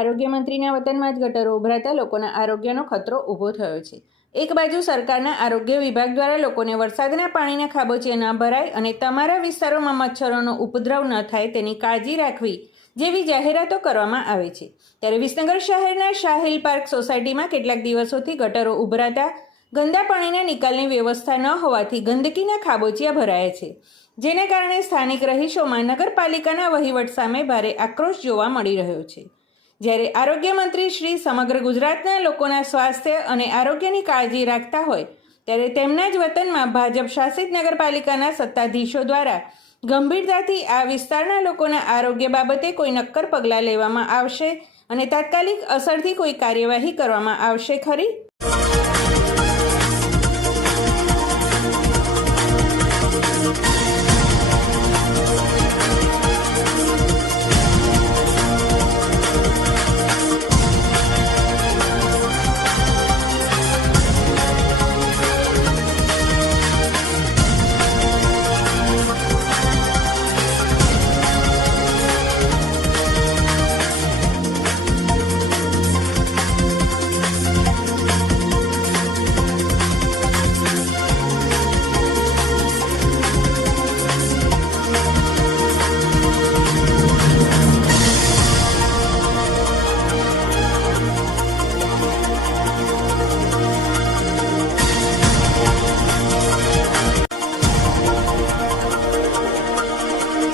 આરોગ્ય મંત્રીના વતનમાં જ ગટરો ઉભરાતા લોકોના આરોગ્યનો ખતરો ઊભો થયો છે। એક બાજુ સરકારના આરોગ્ય વિભાગ દ્વારા લોકોને વરસાદના પાણીના ખાબોચિયા ન ભરાય અને તમારા વિસ્તારોમાં મચ્છરોનો ઉપદ્રવ ન થાય તેની કાળજી રાખવી જેવી જાહેરાતો કરવામાં આવે છે, ત્યારે વિસનગર શહેરના શાહિલ પાર્ક સોસાયટીમાં કેટલાક દિવસોથી ગટરો ઉભરાતા ગંદા પાણીના નિકાલની વ્યવસ્થા ન હોવાથી ગંદકીના ખાબોચિયા ભરાયા છે, જેને કારણે સ્થાનિક રહીશોમાં નગરપાલિકાના વહીવટ સામે ભારે આક્રોશ જોવા મળી રહ્યો છે। જ્યારે આરોગ્ય મંત્રી શ્રી સમગ્ર ગુજરાતના લોકોના સ્વાસ્થ્ય અને આરોગ્યની કાળજી રાખતા હોય ત્યારે તેમના જ વતનમાં ભાજપ શાસિત નગરપાલિકાના સત્તાધીશો દ્વારા ગંભીરતાથી આ વિસ્તારના લોકોના આરોગ્ય બાબતે કોઈ નક્કર પગલાં લેવામાં આવશે અને તાત્કાલિક અસરથી કોઈ કાર્યવાહી કરવામાં આવશે ખરી?